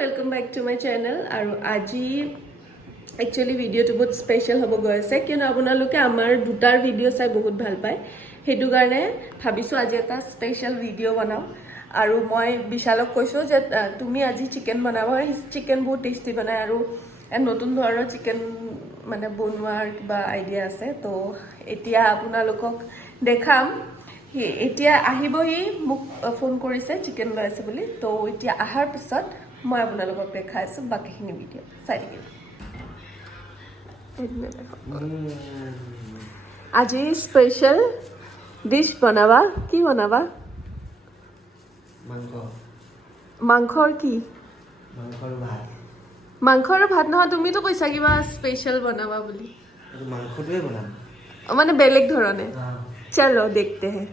welcome back to my channel और आज actually video तो बहुत स्पेशल हम गई আছে কিয়নো আপোনালোকে আমাৰ দুটাৰ ভিডিও চাই বহুত ভাল পায় হেতু কাৰণে ভাবিছো আজি এটা স্পেশাল ভিডিও বনাও আৰু মই বিশালক কৈছো যে তুমি আজি চিকেন বনাবা চিকেন বহুত টেস্টি বনায় আৰু নতুন ধৰণৰ চিকেন মানে বনোৱাৰ কিবা আইডিয়া আছে তো এতিয়া আপোনালোকক দেখাম এতিয়া আহিবহি মোক ফোন কৰিছে চিকেন লৈ আছে বুলি তো এতিয়া আহাৰ পিছত মই আপোনালোকক দেখাইছো বাকিখিনি ভিডিও চাই থাকিব আজি স্পেশাল ডিশ বনাবা কি বনাবা মাংসৰ কি মাংসৰ ভাত নহয় তুমি তো কৈছা কিবা স্পেশাল বনাবা বুলি মাংসটোৱে বনাম মানে বেলেগ ধৰণে চলো দেখতে हैं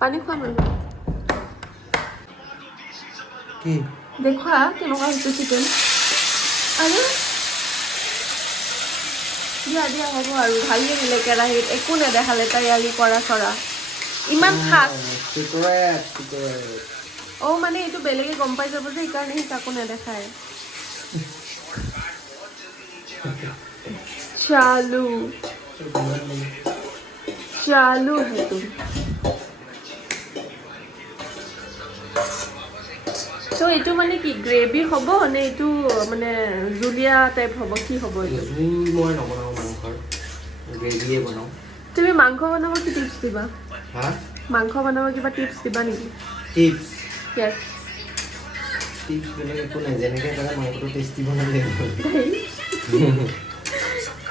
পানী খোৱা কি देखा কেনেকুৱা হৈছে চিকেন আৰু দিয়া হ'ব আৰু ভালকৈ দিলে কেৰাহীত একো নেদেখালে তৈয়াৰী কৰা চৰা ইমান খাস মানে এইটো বেলেগে গম পাই যাব যে সেইকাৰণে সি কাকো নেদেখায় চালু है तुम তো এইটো মানে কি গ্ৰেভি হ'ব নে এইটো মানে জুলিয়া টাইপ হ'ব কি হ'ব এইটো মই নবনাও মাংসৰ গ্ৰেভিয়ে বনাও তুমি মাংস বনাব কি টিপছ দিবা হা মাংস বনাব কিবা টিপছ দিবা নেকি টিপছ ইয়েস টিপছ মানে একো নাই যেনেকৈ কৰে মাংসটো টেষ্টি বনালে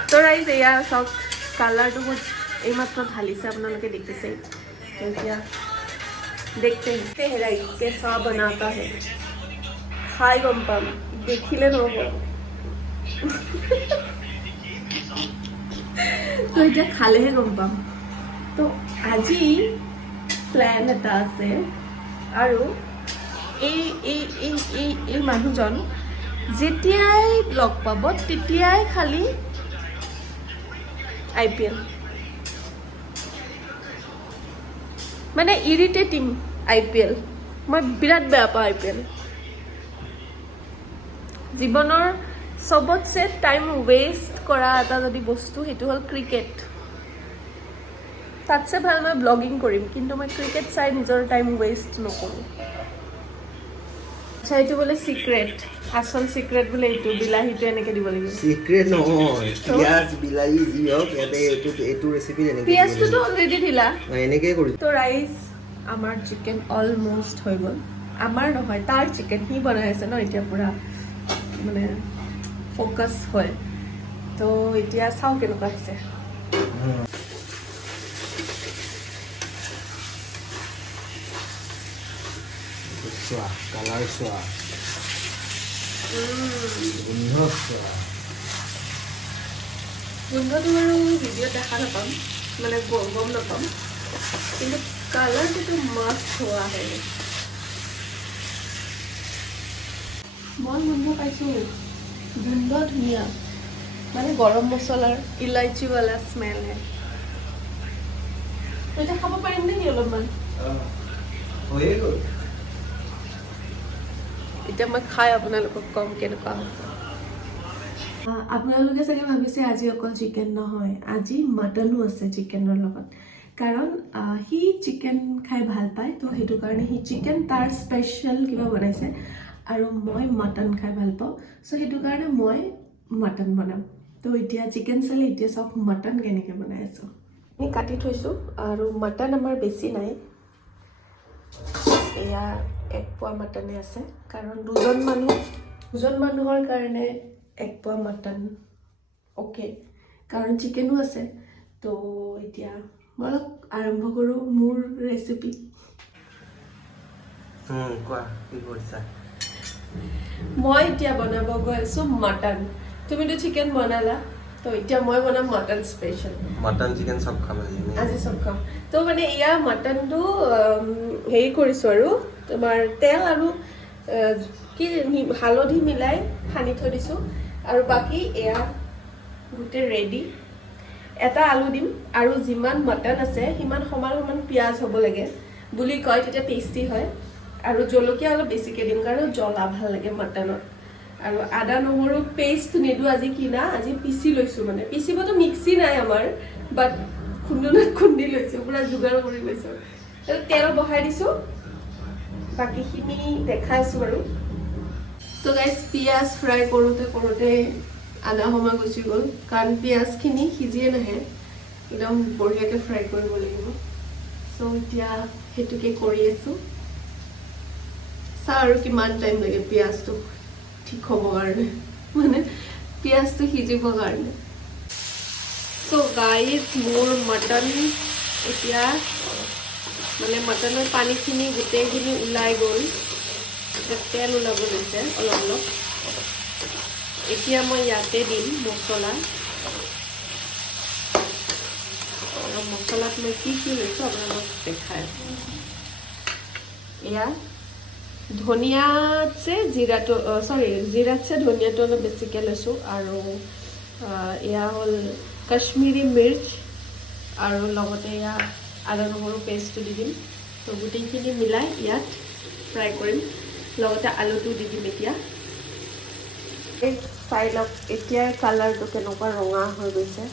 তো ৰাইজ এয়া চাওক কালাৰটো বহুত এইমাত্ৰ ঢালিছে আপোনালোকে দেখিছে এতিয়া देखते हैं राइस कैसा बनाता है खाई गम पाम देखिले নহব তো এটা খালেহে গম পাম তো আজি প্ল্যান এটা আছে আৰু এই মানুহজন যেতিয়াই লগ পাব তেতিয়াই খালি IPL মানে ইৰিটেটিং IPL মই বিৰাট বেয়া পাওঁ IPL জীৱনৰ সবতছে টাইম ওয়েস্ট কৰা এটা যদি বস্তু হেতু হল ক্ৰিকেট তাতছে ভাল মই ব্লগিং কৰিম কিন্তু মই ক্ৰিকেট চাই নিজৰ টাইম ওয়েস্ট নকৰোঁ আচ্ছা এইটো বোলে সিক্ৰেট আসল সিক্ৰেট বোলে এইটো বিলাহীটো এনেকৈ দিব লাগিব সিক্ৰেট নহয় পিয়াজ বিলাহী যি হওক ইয়াতে এইটো ৰেচিপি এনেকৈ পিয়াজটো অলৰেডি দিলা এনেকৈ কৰি তো ৰাইজ আমাৰ চিকেন অলমোস্ট হৈ গ'ল আমাৰ নহয় তাৰ চিকেন সি বনাই আছে ন এতিয়া পুৰা মানে ফোকাস হয় তো এতিয়া চাও কেনেকুৱা আছে চোৱা কালাৰ চোৱা গোন্ধটো বাৰু ভিডিঅ'ত দেখা নাপাম মানে গম নাপাম কিন্তু কালাৰটো মাষ্ট হোৱা হয় মই গোন্ধ পাইছোঁ গোন্ধ ধুনীয়া মানে গৰম মছলাৰ ইলাইচিৱালা স্মেল হে এতিয়া খাব পাৰিম নেকি অলপমান হৈয়ে গ'ল এতিয়া মই খাই আপোনালোকক কম কেনেকুৱা হৈছে আপোনালোকে চাগে ভাবিছে আজি অকল চিকেন নহয় আজি মটনো আছে চিকেনৰ লগত কাৰণ সি চিকেন খাই ভাল পায় তো সেইটো কাৰণে সি চিকেন তাৰ স্পেচিয়েল কিবা বনাইছে আৰু মই মটন খাই ভাল পাওঁ সো সেইটো কাৰণে মই মটন বনাম তো এতিয়া চিকেন চালে এতিয়া চাওক মটন কেনেকৈ বনাই আছোঁ আমি কাটি থৈছোঁ আৰু মটন আমাৰ বেছি নাই এয়া এক পোৱা মটনে আছে কাৰণ দুজন মানুহৰ কাৰণে এক পোৱা মটন ওকে কাৰণ চিকেনো আছে তো এতিয়া মই অলপ আৰম্ভ কৰোঁ মোৰ ৰেচিপি কোৱা কি কৰিছা মই এতিয়া বনাব গৈ আছোঁ মটন তুমিতো চিকেন বনালা তো এতিয়া মই বনাম মটন স্পেচিয়েল মটন চিকেন সব খাম আজি সব খাম তো মানে এয়া মটনটো হেৰি কৰিছোঁ আৰু তোমাৰ তেল আৰু কি হালধি মিলাই সানি থৈ দিছোঁ আৰু বাকি এয়া গোটেই ৰেডি এটা আলু দিম আৰু যিমান মটন আছে সিমান সমান সমান পিয়াজ হ'ব লাগে বুলি কয় তেতিয়া টেষ্টি হয় আৰু জলকীয়া অলপ বেছিকৈ দিম কাৰণ জ্বলা ভাল লাগে মটনত আৰু আদা নহৰু পেষ্ট নিদো আজি কিনা আজি পিচি লৈছো মানে পিচিবতো মিক্সি নাই আমাৰ বাট খুন্দুনাত খুন্দি লৈছো পুৰা যোগাৰ কৰি লৈছো তেল বহাই দিছো বাকিখিনি দেখাই আছো বাৰু তো গাইজ পিঁয়াজ ফ্ৰাই কৰোঁতে আধা সময় গুচি গ'ল কাৰণ পিঁয়াজখিনি সিজিয়ে নাহে একদম বঢ়িয়াকৈ ফ্ৰাই কৰিব লাগিব চ' এতিয়া সেইটোকে কৰি আছোঁ চাওঁ আৰু কিমান টাইম লাগে পিঁয়াজটো ঠিক হ'ব কাৰণে মানে পিঁয়াজটো সিজিবৰ কাৰণে চ' গাইজ মোৰ মটন এতিয়া মানে মটনৰ পানীখিনি গোটেইখিনি ওলাই গ'ল তেল ওলাব লৈছে অলপ অলপ এতিয়া মই ইয়াতে দিম মছলা আৰু মছলাত মই কি লৈছোঁ আপোনালোকক দেখাই এয়া ধনিয়াতছে জিৰাটো জিৰাতছে ধনিয়াটো অলপ বেছিকৈ লৈছোঁ আৰু এয়া হ'ল কাশ্মীৰী মিৰ্চ আৰু লগতে এয়া আদা নহৰু পেষ্টটো দি দিম তো গোটেইখিনি মিলাই ইয়াত ফ্ৰাই কৰিম লগতে আলুটো দি দিম এতিয়া এই চাই লওক এতিয়া কালাৰটো কেনেকুৱা ৰঙা হৈ গৈছে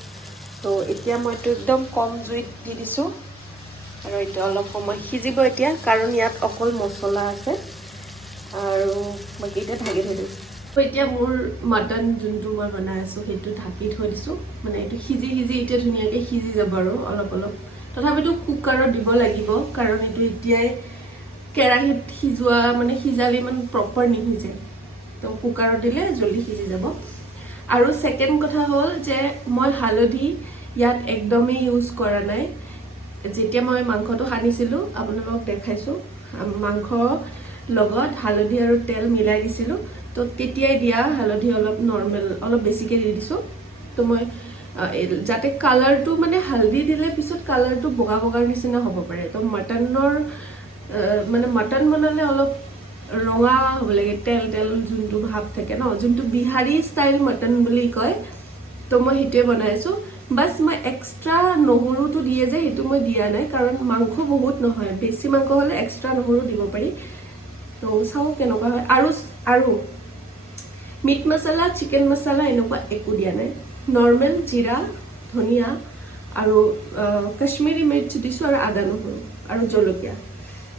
তো এতিয়া মইতো একদম কম জুইত দি দিছোঁ আৰু এতিয়া অলপ সময় সিজিব এতিয়া কাৰণ ইয়াত অকল মছলা আছে আৰু বাকী এতিয়া ঢাকি থৈ দিছোঁ এতিয়া মোৰ মটন যোনটো মই বনাই আছোঁ সেইটো ঢাকি থৈ দিছোঁ মানে এইটো সিজি এতিয়া ধুনীয়াকৈ সিজি যাব আৰু অলপ অলপ তথাপিতো কুকাৰত দিব লাগিব কাৰণ এইটো এতিয়াই কেৰাহীত সিজোৱা মানে সিজালে ইমান প্ৰপাৰ নিসিজে তো কুকাৰত দিলে জলদি সিজি যাব আৰু ছেকেণ্ড কথা হ'ল যে মই হালধি ইয়াত একদমেই ইউজ কৰা নাই যেতিয়া মই মাংসটো সানিছিলোঁ আপোনালোকক দেখাইছোঁ মাংস লগত হালধি আৰু তেল মিলাই দিছিলোঁ তো তেতিয়াই দিয়া হালধি অলপ নৰ্মেল অলপ বেছিকৈ দি দিছোঁ তো মই যাতে কালাৰটো মানে হালধি দিলে পিছত কালাৰটো বগা বগাৰ নিচিনা হ'ব পাৰে তো মটনৰ মানে মটন বনালে অলপ ৰঙা হ'ব লাগে তেল যোনটো ভাৱ থাকে ন যোনটো বিহাৰী ষ্টাইল মটন বুলি কয় তো মই সেইটোৱে বনাইছোঁ বাছ মই এক্সট্ৰা নহৰুটো দিয়ে যে সেইটো মই দিয়া নাই কাৰণ মাংস বহুত নহয় বেছি মাংস হ'লে এক্সট্ৰা নহৰু দিব পাৰি তো চাওঁ কেনেকুৱা হয় আৰু মিট মছলা চিকেন মছলা এনেকুৱা একো দিয়া নাই নৰ্মেল জিৰা ধনিয়া আৰু কাশ্মীৰী মিৰ্চ দিছোঁ আৰু আদা নহৰু আৰু জলকীয়া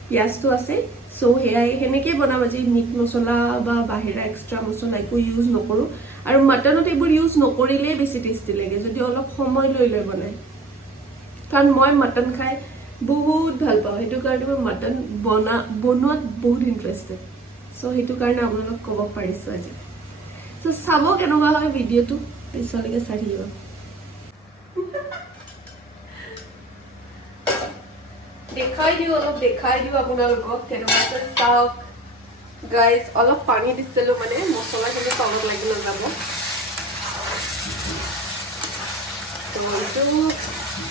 পিঁয়াজটো আছে চ' সেয়াই সেনেকৈ বনাম আজি মিট মছলা বা বাহিৰা এক্সট্ৰা মছলা একো ইউজ নকৰোঁ আৰু মটনত এইবোৰ ইউজ নকৰিলেই বেছি টেষ্টি লাগে যদি অলপ সময় লৈ বনায় কাৰণ মই মটন খাই বহুত ভাল পাওঁ সেইটো কাৰণে মই মটন বনোৱাত বহুত ইণ্টাৰেষ্টেড চ' সেইটো কাৰণে আপোনালোকক ক'ব পাৰিছোঁ আজি চ' চাব কেনেকুৱা হয় ভিডিঅ'টো পিছলৈকে চাই থাকিব দেখাই দিওঁ আপোনালোকক কেনেকুৱা চাওক গাইজ অলপ পানী দিছিলোঁ মানে মছলাখিনি তলত লাগি নাযাব তো এইটো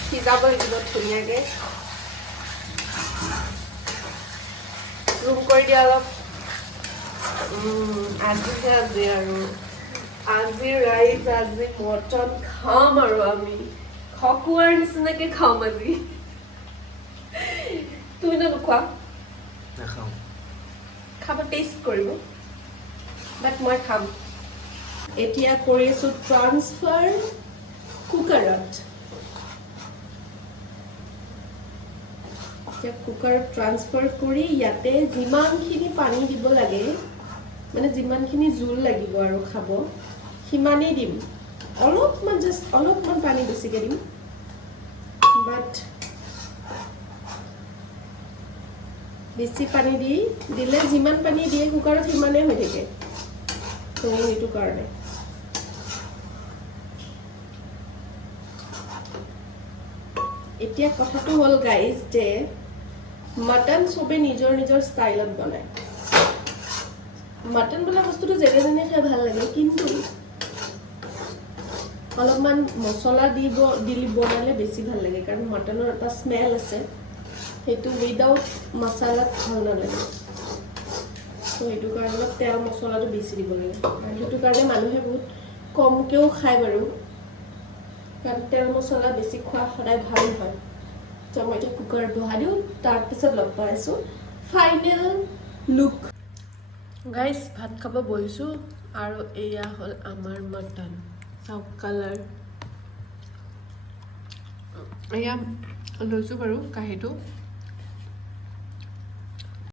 সিজাব লাগিব ধুনীয়াকৈ ৰুম কৰি দিয়া অলপ আজি ৰাইজ আজি মটন খাম আৰু আমি খকুৱাৰ নিচিনাকৈ খাম আজি তুমি নোখোৱা নাখাওঁ খাব টেষ্ট কৰিব বাট মই খাম এতিয়া কৰি আছোঁ ট্ৰান্সফাৰ কুকাৰত এতিয়া কুকাৰত ট্ৰান্সফাৰ কৰি ইয়াতে যিমানখিনি পানী দিব লাগে মানে যিমানখিনি জোল লাগিব আৰু খাব সিমানেই দিম অলপমান পানী বেছিকৈ দিম বাট বেছি পানী দিলে যিমান পানী দিয়ে কুকাৰত সিমানেই হৈ থাকে তো সেইটো কাৰণে এতিয়া কথাটো হ'ল গাইজ যে মটন চবে নিজৰ ষ্টাইলত বনায় মটন বোলা বস্তুটো যেনে খাই ভাল লাগে কিন্তু অলপমান মছলা দি বনালে বেছি ভাল লাগে কাৰণ মটনৰ এটা স্মেল আছে সেইটো উইদাউট মছলাত ভাল নালাগে তো সেইটো কাৰণে অলপ তেল মছলাটো বেছি দিব লাগে আৰু সেইটো কাৰণে মানুহে বহুত কমকৈও খায় বাৰু কাৰণ তেল মছলা বেছি খোৱা সদায় ভাল নহয় তো মই এতিয়া কুকাৰত বহাই দিওঁ তাৰপিছত লগ পাই আছোঁ ফাইনেল লুক গাইজ ভাত খাব বহিছোঁ আৰু এয়া হ'ল আমাৰ মটন চাওক কালাৰ এয়া লৈছোঁ বাৰু কাঁহীটো